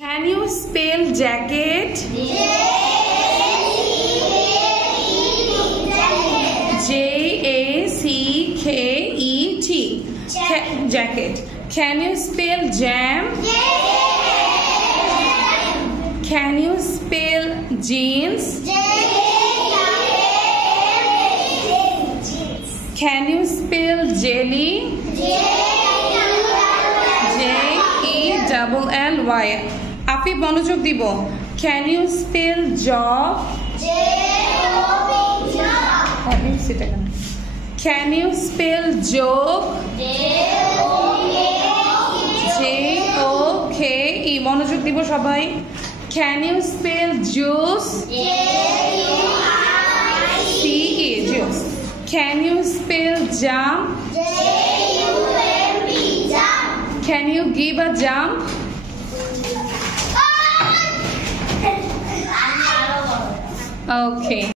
Can you spell jacket? J-A-C-K-E-T. Jacket. Can you spell jam? Can you spell jeans? Can you spell jelly? J-E-double-L-Y. আপনি মনোযোগ দিব. Can you spell job? Can you spell joke? J-O-K-E. মনোযোগ দিব সবাই. Can you spell juice? C-E. Juice. Can you spell jump? Can you give a jump? Okay.